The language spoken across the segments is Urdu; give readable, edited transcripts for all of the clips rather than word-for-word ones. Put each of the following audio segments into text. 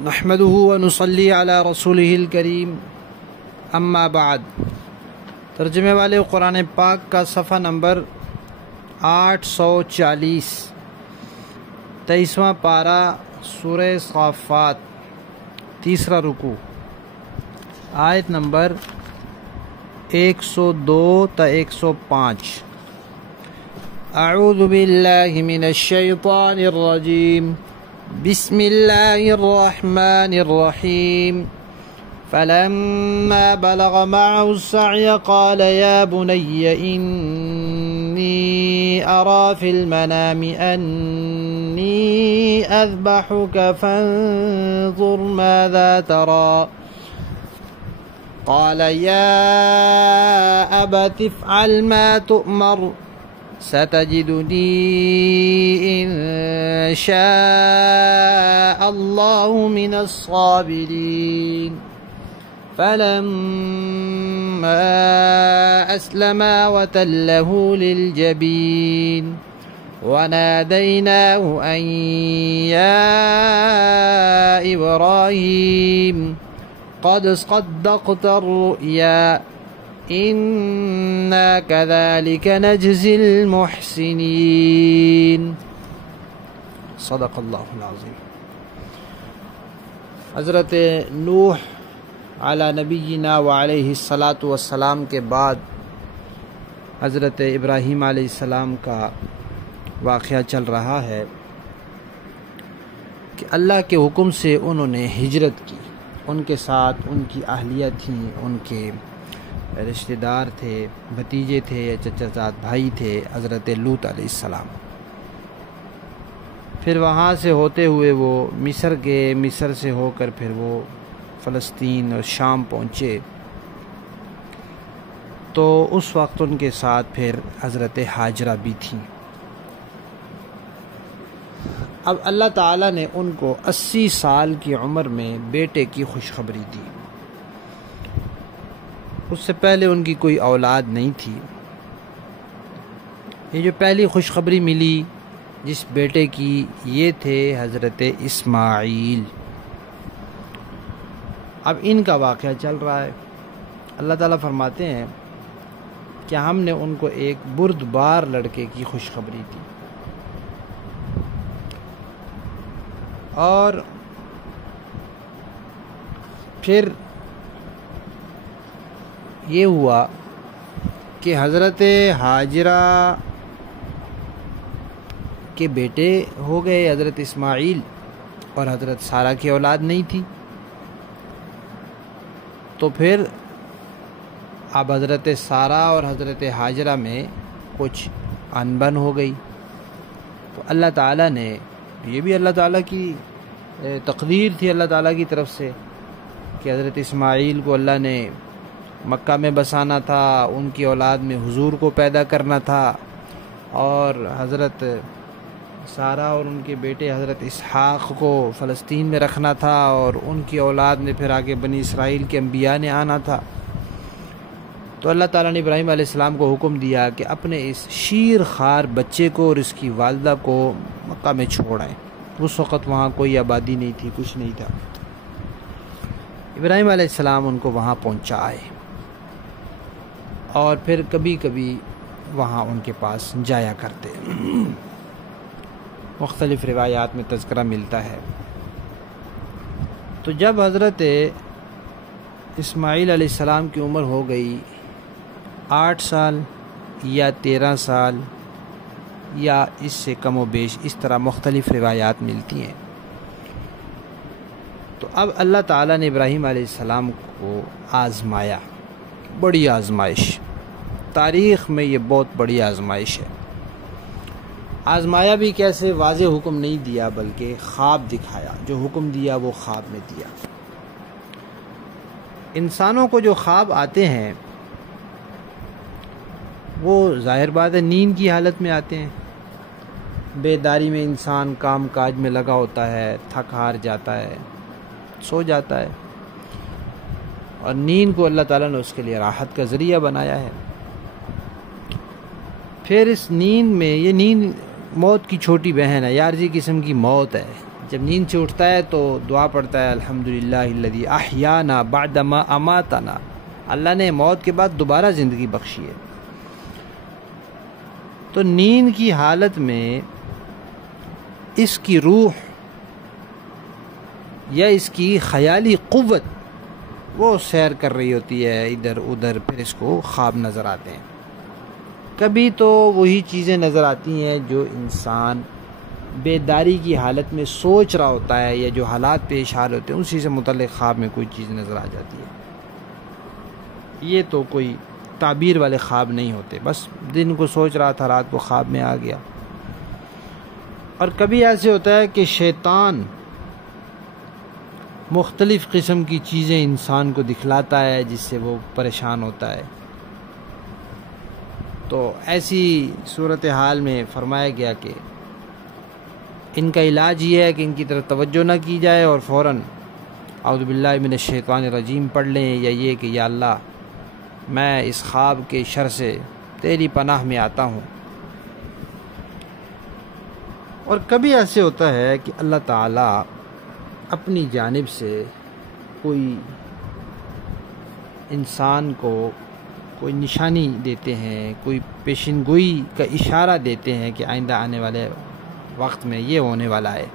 نحمده ونصلي على رسوله الکریم اما بعد۔ ترجمے والے قرآن پاک کا صفحہ نمبر 840، 23واں پارہ سورہ صافات، تیسرا رکوع، آیت نمبر 102 تا 105۔ اعوذ باللہ من الشیطان الرجیم، بسم اللہ الرحمن الرحیم۔ فلما بلغ معه السعي قال يا بني إني أرى في المنام أني أذبحك فانظر ماذا ترى قال يا أبت افعل ما تؤمر ستجدني إن شاء الله من الصابرين۔ فلما أسلما وتله للجبين وناديناه أن يا إبراهيم قد صدقت الرؤيا إنا كذلك نجزي المحسنين۔ صدق اللہ العظیم۔ حضرت نوح علی نبینا وعلیہ الصلاۃ والسلام کے بعد حضرت ابراہیم علیہ السلام کا واقعہ چل رہا ہے کہ اللہ کے حکم سے انہوں نے ہجرت کی۔ ان کے ساتھ ان کی اہلیہ تھیں، ان کے رشتہ دار تھے، بھتیجے تھے یا چچا زاد بھائی تھے، حضرت لوط علیہ السلام۔ پھر وہاں سے ہوتے ہوئے وہ مصر گئے، مصر سے ہو کر پھر وہ فلسطین اور شام پہنچے، تو اس وقت ان کے ساتھ پھر حضرت ہاجرہ بھی تھیں۔ اب اللہ تعالیٰ نے ان کو 80 سال کی عمر میں بیٹے کی خوشخبری دی۔ اس سے پہلے ان کی کوئی اولاد نہیں تھی۔ یہ جو پہلی خوشخبری ملی جس بیٹے کی، یہ تھے حضرت اسماعیل۔ اب ان کا واقعہ چل رہا ہے۔ اللہ تعالیٰ فرماتے ہیں کہ ہم نے ان کو ایک بردبار لڑکے کی خوشخبری دی، اور پھر یہ ہوا کہ حضرت ہاجرہ کے بیٹے ہو گئے حضرت اسماعیل، اور حضرت سارہ کی اولاد نہیں تھی، تو پھر اب حضرت سارہ اور حضرت ہاجرہ میں کچھ انبن ہو گئی۔ تو اللہ تعالیٰ نے، یہ بھی اللہ تعالیٰ کی تقدیر تھی اللہ تعالیٰ کی طرف سے کہ حضرت اسماعیل کو اللہ نے مکہ میں بسانا تھا، ان کی اولاد میں حضور کو پیدا کرنا تھا، اور حضرت سارہ اور ان کے بیٹے حضرت اسحاق کو فلسطین میں رکھنا تھا، اور ان کی اولاد میں پھر آگے بنی اسرائیل کے انبیاء نے آنا تھا۔ تو اللہ تعالیٰ نے ابراہیم علیہ السلام کو حکم دیا کہ اپنے اس شیر خوار بچے کو اور اس کی والدہ کو مکہ میں چھوڑائیں۔ اس وقت وہاں کوئی آبادی نہیں تھی، کچھ نہیں تھا۔ ابراہیم علیہ السلام ان کو وہاں پہنچائے، اور پھر کبھی کبھی وہاں ان کے پاس جایا کرتے۔ مختلف روایات میں تذکرہ ملتا ہے۔ تو جب حضرت اسماعیل علیہ السلام کی عمر ہو گئی 8 سال یا 13 سال یا اس سے کم و بیش، اس طرح مختلف روایات ملتی ہیں، تو اب اللہ تعالیٰ نے ابراہیم علیہ السلام کو آزمایا۔ بڑی آزمائش، تاریخ میں یہ بہت بڑی آزمائش ہے۔ آزمایا بھی کیسے؟ واضح حکم نہیں دیا بلکہ خواب دکھایا، جو حکم دیا وہ خواب میں دیا۔ انسانوں کو جو خواب آتے ہیں وہ ظاہر بات ہے نیند کی حالت میں آتے ہیں۔ بیداری میں انسان کام کاج میں لگا ہوتا ہے، تھک ہار جاتا ہے، سو جاتا ہے، اور نیند کو اللہ تعالیٰ نے اس کے لیے راحت کا ذریعہ بنایا ہے۔ پھر اس نیند میں، یہ نیند موت کی چھوٹی بہن ہے، یارجی قسم کی موت ہے، جب نیند سے اٹھتا ہے تو دعا پڑھتا ہے الحمدللہ الذی احیانا بعدما اماتنا، اللہ نے موت کے بعد دوبارہ زندگی بخشی ہے۔ تو نیند کی حالت میں اس کی روح یا اس کی خیالی قوت وہ سیر کر رہی ہوتی ہے ادھر ادھر، پھر اس کو خواب نظر آتے ہیں۔ کبھی تو وہی چیزیں نظر آتی ہیں جو انسان بیداری کی حالت میں سوچ رہا ہوتا ہے، یا جو حالات پیش حال ہوتے ہیں اسی سے متعلق خواب میں کوئی چیز نظر آ جاتی ہے۔ یہ تو کوئی تعبیر والے خواب نہیں ہوتے، بس دن کو سوچ رہا تھا، رات کو خواب میں آ گیا۔ اور کبھی ایسے ہوتا ہے کہ شیطان مختلف قسم کی چیزیں انسان کو دکھلاتا ہے جس سے وہ پریشان ہوتا ہے۔ تو ایسی صورتحال میں فرمایا گیا کہ ان کا علاج یہ ہے کہ ان کی طرف توجہ نہ کی جائے اور فوراً اعوذ باللہ من الشیطان الرجیم پڑھ لیں، یا یہ کہ یا اللہ میں اس خواب کے شر سے تیری پناہ میں آتا ہوں۔ اور کبھی ایسے ہوتا ہے کہ اللہ تعالیٰ اپنی جانب سے کوئی انسان کو کوئی نشانی دیتے ہیں، کوئی پیشن گوئی کا اشارہ دیتے ہیں کہ آئندہ آنے والے وقت میں یہ ہونے والا ہے۔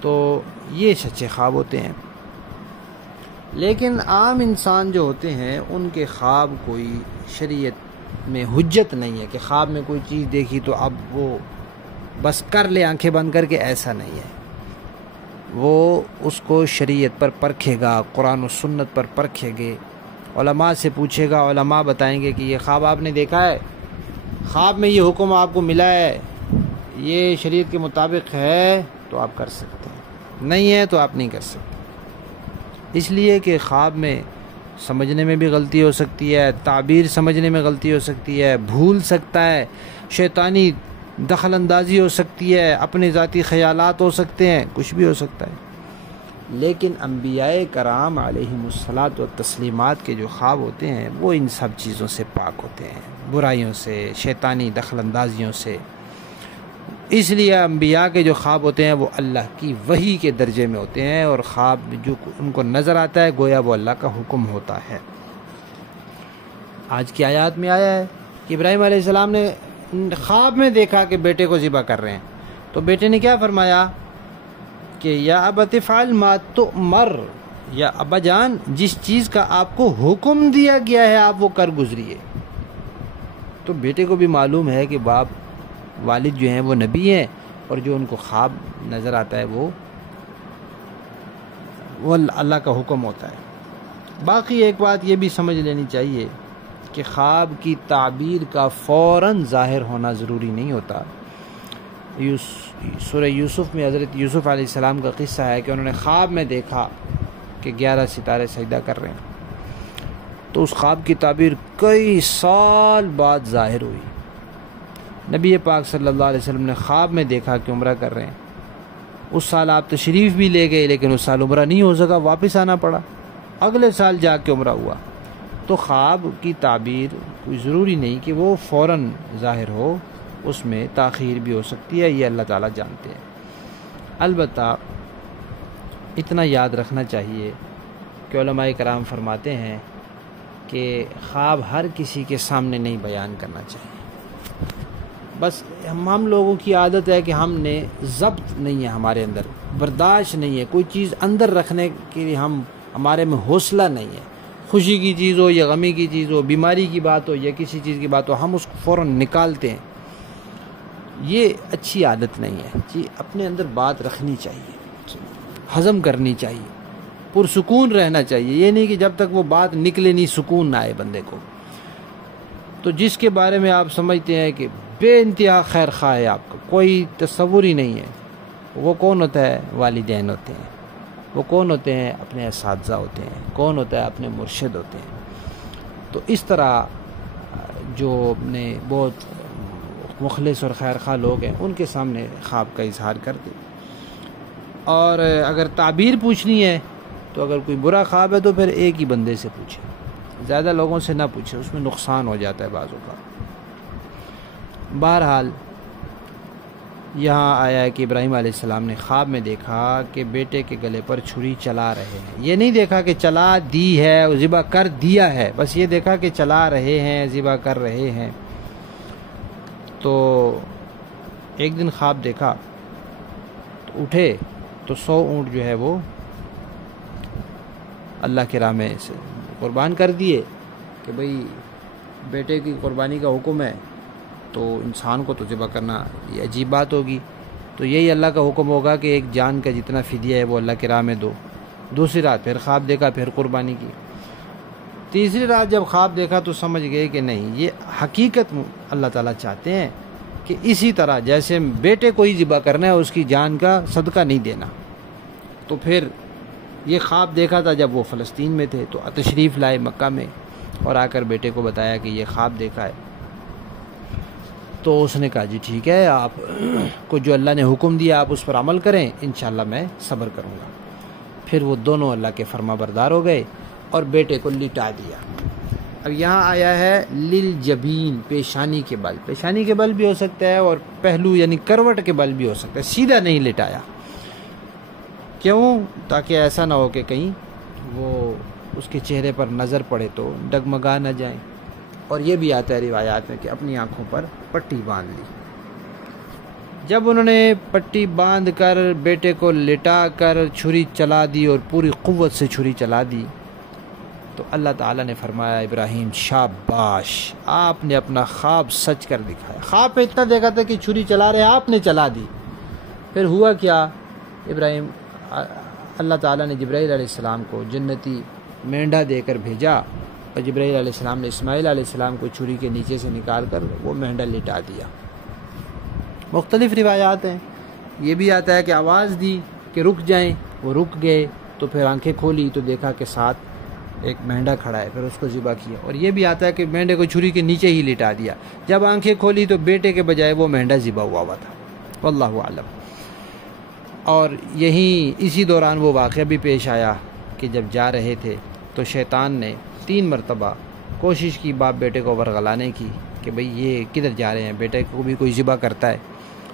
تو یہ سچے خواب ہوتے ہیں۔ لیکن عام انسان جو ہوتے ہیں ان کے خواب کوئی شریعت میں حجت نہیں ہے کہ خواب میں کوئی چیز دیکھی تو اب وہ بس کر لے آنکھیں بند کر کے، ایسا نہیں ہے۔ وہ اس کو شریعت پر پرکھے گا، قرآن و سنت پر پرکھے گے، علماء سے پوچھے گا، علماء بتائیں گے کہ یہ خواب آپ نے دیکھا ہے، خواب میں یہ حکم آپ کو ملا ہے، یہ شریعت کے مطابق ہے تو آپ کر سکتے ہیں، نہیں ہے تو آپ نہیں کر سکتے۔ اس لیے کہ خواب میں سمجھنے میں بھی غلطی ہو سکتی ہے، تعبیر سمجھنے میں غلطی ہو سکتی ہے، بھول سکتا ہے، شیطانی دخل اندازی ہو سکتی ہے، اپنے ذاتی خیالات ہو سکتے ہیں، کچھ بھی ہو سکتا ہے۔ لیکن انبیاء کرام علیہم الصلاۃ والتسلیمات کے جو خواب ہوتے ہیں وہ ان سب چیزوں سے پاک ہوتے ہیں، برائیوں سے، شیطانی دخل اندازیوں سے۔ اس لیے انبیاء کے جو خواب ہوتے ہیں وہ اللہ کی وحی کے درجے میں ہوتے ہیں، اور خواب جو ان کو نظر آتا ہے گویا وہ اللہ کا حکم ہوتا ہے۔ آج کی آیات میں آیا ہے کہ ابراہیم علیہ السلام نے خواب میں دیکھا کہ بیٹے کو ذبح کر رہے ہیں، تو بیٹے نے کیا فرمایا کہ یا ابت افعل ما تؤمر، یا ابا جان جس چیز کا آپ کو حکم دیا گیا ہے آپ وہ کر گزریے۔ تو بیٹے کو بھی معلوم ہے کہ باپ والد جو ہیں وہ نبی ہیں، اور جو ان کو خواب نظر آتا ہے وہ اللہ کا حکم ہوتا ہے۔ باقی ایک بات یہ بھی سمجھ لینی چاہیے کہ خواب کی تعبیر کا فوراً ظاہر ہونا ضروری نہیں ہوتا۔ سورہ یوسف میں حضرت یوسف علیہ السلام کا قصہ ہے کہ انہوں نے خواب میں دیکھا کہ 11 ستارے سجدہ کر رہے ہیں، تو اس خواب کی تعبیر کئی سال بعد ظاہر ہوئی۔ نبی پاک صلی اللہ علیہ وسلم نے خواب میں دیکھا کہ عمرہ کر رہے ہیں، اس سال آپ تشریف بھی لے گئے لیکن اس سال عمرہ نہیں ہو سکا، واپس آنا پڑا، اگلے سال جا کے عمرہ ہوا۔ تو خواب کی تعبیر کوئی ضروری نہیں کہ وہ فوراً ظاہر ہو، اس میں تاخیر بھی ہو سکتی ہے، یہ اللہ تعالیٰ جانتے ہیں۔ البتہ اتنا یاد رکھنا چاہیے کہ علماء کرام فرماتے ہیں کہ خواب ہر کسی کے سامنے نہیں بیان کرنا چاہیے۔ بس ہم لوگوں کی عادت ہے کہ ہم نے ضبط نہیں ہے، ہمارے اندر برداشت نہیں ہے، کوئی چیز اندر رکھنے کے لیے ہمارے میں حوصلہ نہیں ہے، خوشی کی چیز ہو یا غمی کی چیز ہو، بیماری کی بات ہو یا کسی چیز کی بات ہو، ہم اس کو فوراً نکالتے ہیں۔ یہ اچھی عادت نہیں ہے، جی اپنے اندر بات رکھنی چاہیے، ہضم کرنی چاہیے، پرسکون رہنا چاہیے، یہ نہیں کہ جب تک وہ بات نکلے نہیں سکون نہ آئے بندے کو۔ تو جس کے بارے میں آپ سمجھتے ہیں کہ بے انتہا خیر خواہ ہے، آپ کا کوئی تصور ہی نہیں ہے، وہ کون ہوتا ہے؟ والدین ہوتے ہیں، وہ کون ہوتے ہیں؟ اپنے اساتذہ ہوتے ہیں، کون ہوتا ہے؟ اپنے مرشد ہوتے ہیں۔ تو اس طرح جو اپنے بہت مخلص اور خیر خواہ لوگ ہیں ان کے سامنے خواب کا اظہار کر دیں۔ اور اگر تعبیر پوچھنی ہے تو اگر کوئی برا خواب ہے تو پھر ایک ہی بندے سے پوچھیں، زیادہ لوگوں سے نہ پوچھیں، اس میں نقصان ہو جاتا ہے بعضوں کا۔ بہرحال یہاں آیا ہے کہ ابراہیم علیہ السلام نے خواب میں دیکھا کہ بیٹے کے گلے پر چھری چلا رہے ہیں. یہ نہیں دیکھا کہ چلا دی ہے اور ذبح کر دیا ہے، بس یہ دیکھا کہ چلا رہے ہیں، ذبح کر رہے ہیں. تو ایک دن خواب دیکھا تو اٹھے تو 100 اونٹ جو ہے وہ اللہ کی راہ میں سے قربان کر دیے کہ بھئی بیٹے کی قربانی کا حکم ہے تو انسان کو تو ذبح کرنا یہ عجیب بات ہوگی. تو یہی اللہ کا حکم ہوگا کہ ایک جان کا جتنا فدیہ ہے وہ اللہ کی راہ میں دو. دوسری رات پھر خواب دیکھا، پھر قربانی کی. تیسری رات جب خواب دیکھا تو سمجھ گئے کہ نہیں، یہ حقیقت اللہ تعالیٰ چاہتے ہیں کہ اسی طرح جیسے بیٹے کو ہی ذبح کرنا ہے، اس کی جان کا صدقہ نہیں دینا. تو پھر یہ خواب دیکھا تھا جب وہ فلسطین میں تھے، تو تشریف لائے مکہ میں اور آ کر بیٹے کو بتایا کہ یہ خواب دیکھا ہے. تو اس نے کہا جی ٹھیک ہے، آپ کو جو اللہ نے حکم دیا آپ اس پر عمل کریں، انشاءاللہ میں صبر کروں گا. پھر وہ دونوں اللہ کے فرما بردار ہو گئے اور بیٹے کو لٹا دیا. اب یہاں آیا ہے للجبین، پیشانی کے بل. پیشانی کے بل بھی ہو سکتا ہے اور پہلو یعنی کروٹ کے بل بھی ہو سکتا ہے، سیدھا نہیں لٹایا. کیوں؟ تاکہ ایسا نہ ہو کہ کہیں وہ اس کے چہرے پر نظر پڑے تو ڈگمگا نہ جائیں. اور یہ بھی آتا ہے روایات میں کہ اپنی آنکھوں پر پٹی باندھ لی. جب انہوں نے پٹی باندھ کر بیٹے کو لٹا کر چھری چلا دی اور پوری قوت سے چھری چلا دی تو اللہ تعالیٰ نے فرمایا ابراہیم شاباش، آپ نے اپنا خواب سچ کر دکھایا. خواب پہ اتنا دیکھا تھا کہ چھری چلا رہے، آپ نے چلا دی. پھر ہوا کیا؟ ابراہیم اللہ تعالیٰ نے جبرائیل علیہ السلام کو جنتی مینڈا دے کر بھیجا اور جبرائیل علیہ السلام نے اسماعیل علیہ السلام کو چھری کے نیچے سے نکال کر وہ مینڈا لٹا دیا. مختلف روایات ہیں. یہ بھی آتا ہے کہ آواز دی کہ رک جائیں، وہ رک گئے. تو پھر آنکھیں کھولی تو دیکھا کہ ساتھ ایک مینڈا کھڑا ہے، پھر اس کو ذبح کیا. اور یہ بھی آتا ہے کہ مینڈے کو چھری کے نیچے ہی لٹا دیا. جب آنکھیں کھولی تو بیٹے کے بجائے وہ مینڈا ذبح ہوا تھا. واللہ اعلم. اور یہیں اسی دوران وہ واقعہ بھی پیش آیا کہ جب جا رہے تھے تو شیطان نے 3 مرتبہ کوشش کی باپ بیٹے کو ورغلانے کی کہ بھئی یہ کدھر جا رہے ہیں، بیٹے کو بھی کوئی ذبح کرتا ہے.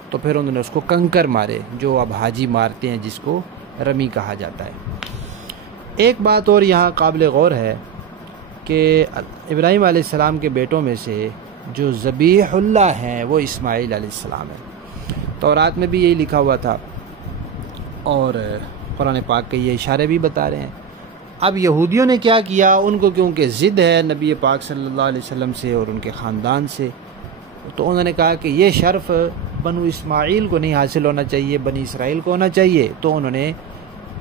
تو پھر انہوں نے اس کو کنکر مارے، جو اب حاجی مارتے ہیں، جس کو رمی کہا جاتا ہے. ایک بات اور یہاں قابل غور ہے کہ ابراہیم علیہ السلام کے بیٹوں میں سے جو ذبیح اللہ ہیں وہ اسماعیل علیہ السلام ہیں. تورات میں بھی یہی لکھا ہوا تھا اور قرآن پاک کے یہ اشارے بھی بتا رہے ہیں. اب یہودیوں نے کیا کیا، ان کو کیونکہ ضد ہے نبی پاک صلی اللہ علیہ وسلم سے اور ان کے خاندان سے، تو انہوں نے کہا کہ یہ شرف بنو اسماعیل کو نہیں حاصل ہونا چاہیے، بنی اسرائیل کو ہونا چاہیے. تو انہوں نے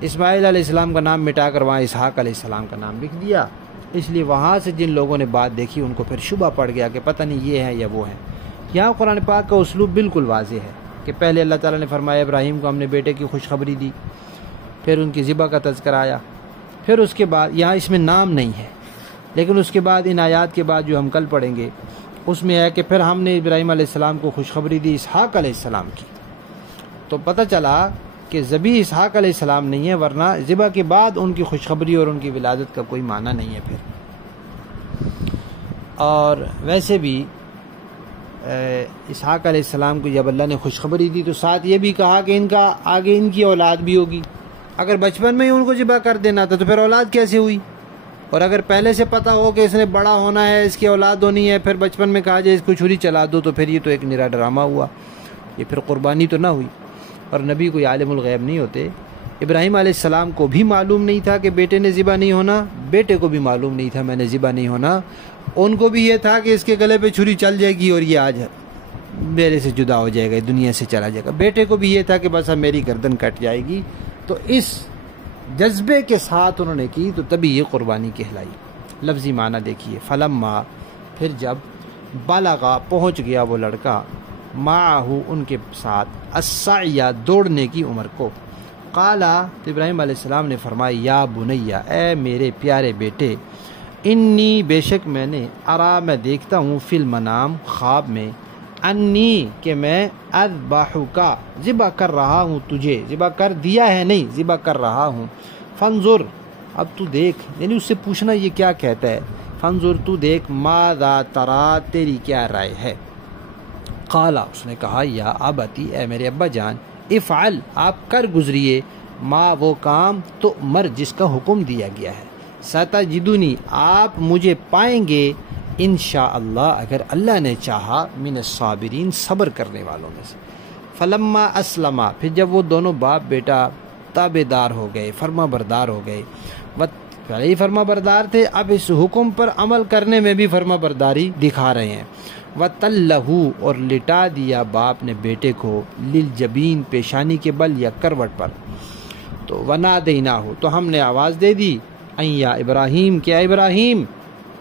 اسماعیل علیہ السلام کا نام مٹا کر وہاں اسحاق علیہ السلام کا نام لکھ دیا. اس لیے وہاں سے جن لوگوں نے بات دیکھی ان کو پھر شبہ پڑ گیا کہ پتہ نہیں یہ ہے یا وہ ہے. یہاں قرآن پاک کا اسلوب بالکل واضح ہے کہ پہلے اللہ تعالیٰ نے فرمایا ابراہیم کو ہم نے بیٹے کی خوشخبری دی، پھر ان کی ذبح کا تذکرہ آیا، پھر اس کے بعد یہاں اس میں نام نہیں ہے، لیکن اس کے بعد ان آیات کے بعد جو ہم کل پڑھیں گے اس میں ہے کہ پھر ہم نے ابراہیم علیہ السلام کو خوشخبری دی اسحاق علیہ السلام کی. تو پتہ چلا کہ ذبیح اسحاق علیہ السلام نہیں ہے، ورنہ ذبح کے بعد ان کی خوشخبری اور ان کی ولادت کا کوئی معنی نہیں ہے پھر. اور ویسے بھی اسحاق علیہ السلام کو جب اللہ نے خوشخبری دی تو ساتھ یہ بھی کہا کہ ان کا آگے ان کی اولاد بھی ہوگی. اگر بچپن میں ہی ان کو ذبح کر دینا تھا تو پھر اولاد کیسے ہوئی؟ اور اگر پہلے سے پتہ ہو کہ اس نے بڑا ہونا ہے، اس کی اولاد ہونی ہے، پھر بچپن میں کہا جائے اس کو چھری چلا دو، تو پھر یہ تو ایک نرا ڈرامہ ہوا، یہ پھر قربانی تو نہ ہوئی. اور نبی کوئی عالم الغیب نہیں ہوتے. ابراہیم علیہ السلام کو بھی معلوم نہیں تھا کہ بیٹے نے ذبح نہیں ہونا، بیٹے کو بھی معلوم نہیں تھا میں نے ذبح نہیں ہونا. ان کو بھی یہ تھا کہ اس کے گلے پہ چھری چل جائے گی اور یہ آج میرے سے جدا ہو جائے گا، دنیا سے چلا جائے گا. بیٹے کو بھی یہ تھا کہ بس اب میری گردن کٹ جائے گی. تو اس جذبے کے ساتھ انہوں نے کی تو تبھی یہ قربانی کہلائی. لفظی معنی دیکھیے، فلما، پھر جب، بالغا، پہنچ گیا وہ لڑکا، معہو، ان کے ساتھ، السعی، دوڑنے کی عمر کو، قالا، تو ابراہیم علیہ السلام نے فرمایا، یا بنیا، اے میرے پیارے بیٹے، انی، بے شک میں نے، ارا، میں دیکھتا ہوں، فی المنام، خواب میں، انی، کہ میں، اذبحک، ذبح کر رہا ہوں تجھے، ذبح کر دیا ہے نہیں، ذبح کر رہا ہوں، فانظر، اب تو دیکھ، یعنی اس سے پوچھنا یہ کیا کہتا ہے، فانظر، تو دیکھ، ماذا ترا، تیری کیا رائے ہے. قالا اس نے کہا یا ابتی اے میرے ابا جان افعل آپ کر گزریے ما وہ کام تو مر جس کا حکم دیا گیا ہے ستجدنی آپ مجھے پائیں گے انشاءاللہ اگر اللہ نے چاہا من الصابرین صبر کرنے والوں میں سے۔ فلما اسلما پھر جب وہ دونوں باپ بیٹا تابعدار ہو گئے فرما بردار ہو گئے، پہلے ہی فرما بردار تھے اب اس حکم پر عمل کرنے میں بھی فرما برداری دکھا رہے ہیں، وَتَلَّهُ اور لٹا دیا باپ نے بیٹے کو للجبین پیشانی کے بل یا کروٹ پر، تو وَنَادَيْنَاهُ تو ہم نے آواز دے دی ان یا ابراہیم کیا ابراہیم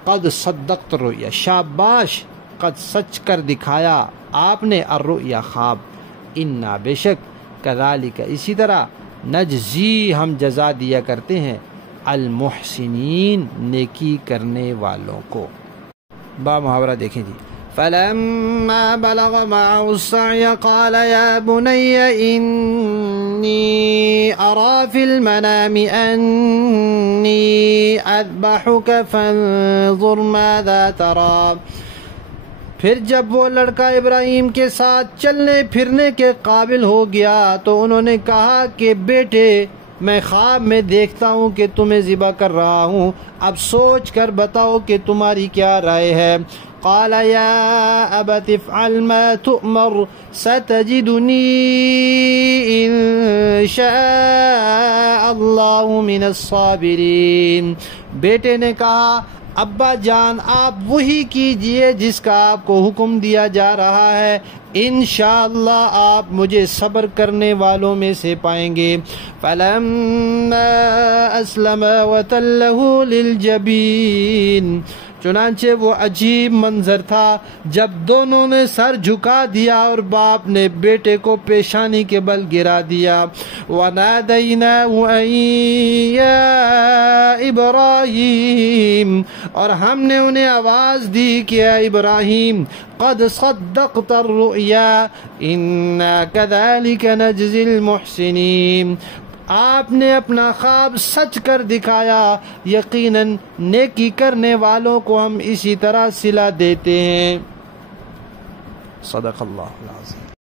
قد صدقت الرؤیا شاباش قد سچ کر دکھایا آپ نے الرؤیا خواب، انا بے شک کذالک اسی طرح نجزی ہم جزا دیا کرتے ہیں المحسنین نیکی کرنے والوں کو۔ با محاورہ دیکھیں جی، فلما بلغ معه السعي قال يا بني إني أرى في المنام أني أذبحك فانظر ماذا ترى۔ پھر جب وہ لڑکا ابراہیم کے ساتھ چلنے پھرنے کے قابل ہو گیا تو انہوں نے کہا کہ بیٹے میں خواب میں دیکھتا ہوں کہ تمہیں ذبح کر رہا ہوں، اب سوچ کر بتاؤ کہ تمہاری کیا رائے ہے۔ قال یا ابت افعل ما تؤمر ستجدنی ان شاء اللہ من الصابرین۔ بیٹے نے کہا ابا جان آپ وہی کیجئے جس کا آپ کو حکم دیا جا رہا ہے، انشاءاللہ آپ مجھے صبر کرنے والوں میں سے پائیں گے۔ فلما اسلم وتلہ للجبین چنانچہ وہ عجیب منظر تھا جب دونوں نے سر جھکا دیا اور باپ نے بیٹے کو پیشانی کے بل گرا دیا۔ وَنَادَيْنَاهُ أَن يَا إِبْرَاهِيمُ اور ہم نے انہیں آواز دی کہ اے ابراہیم قد صدقت الرؤیا انا كذلك نجزي المحسنین، آپ نے اپنا خواب سچ کر دکھایا، یقیناً نیکی کرنے والوں کو ہم اسی طرح صلہ دیتے ہیں۔ صدق اللہ العظیم۔